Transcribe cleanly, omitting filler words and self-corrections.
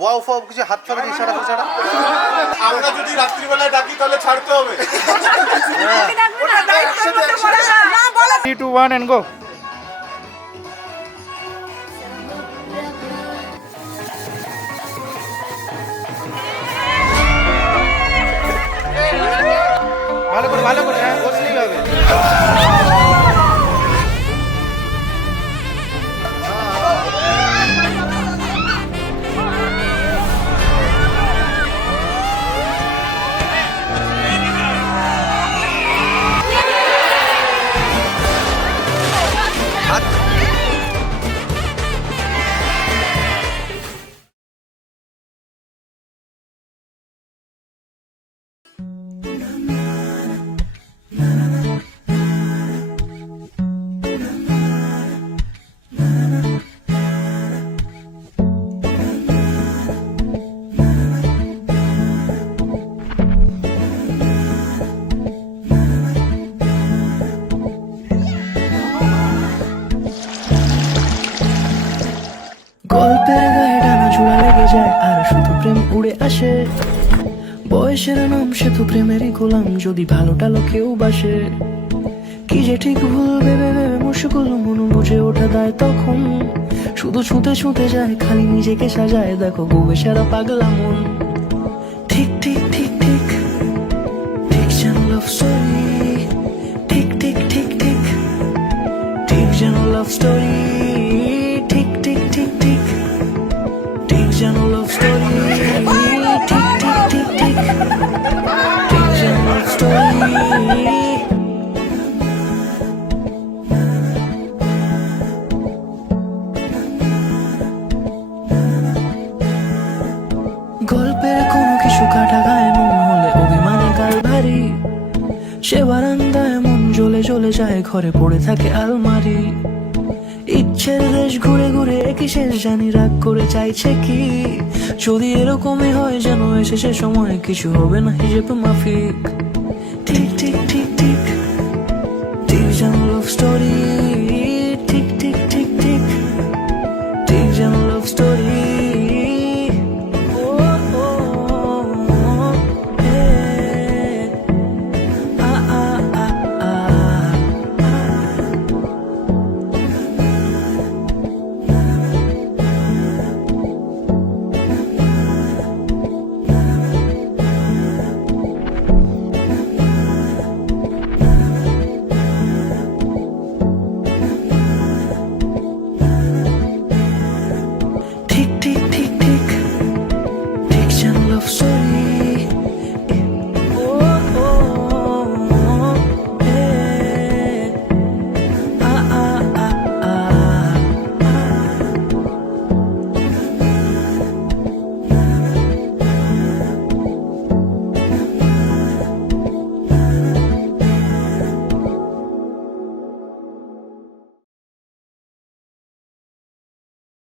Wow ফাও কিছু হাত ফাতে ইশারা ফিশারা? আমরা যদি রাত্রিবেলায় ডাকি তাহলে ছাড়তে হবে। 3, 2, 1 and go. ভালো করে হ্যাঁ, বসলেই হবে। গল্পের গায়ে ডানা জোড়া লেগে যায় আর শুধু প্রেম উড়ে আসে। বয়সের নাম সে তো প্রেমেরই গোলাম, যদি ভালোটা লোকেও বাসে। কি যে ঠিক ভুল ভেবে ভেবে মুশকুল, মন বুঝে ওঠা দেয় তখন। শুধু ছুঁতে ছুঁতে যায়, খালি নিজেকে সাজায়, দেখো গোবে সারা পাগলা মন। ঠিক ঠিক ঠিক ঠিক ঠিক যেন লাভ স্টোরি, ঠিক ঠিক ঠিক ঠিক ঠিক যেন লাভ স্টোরি, ঠিক ঠিক ঠিক ঠিক ঠিক যেন লাভ স্টোরি, ঠিক ঠিক ঠিক ঠিক ঠিক যেন লাভ স্টোরি। গল্পের কোনো কিছু কাটা গায়ে মন হলে অভিমানে কাল ভারী। সে বারান্দায় মন জ্বলে জ্বলে যায়, ঘরে পড়ে থাকে আলমারি। ইচ্ছের দেশ ঘুরে ঘুরে একই শেষ, জানি রাগ করে চাইছে কি। যদি এরকমই হয় যেন এসেছে সময়, কিছু হবে না হিসেব মাফিক। ঠিক ঠিক ঠিক ঠিক ঠিক যেন লাভ স্টোরি।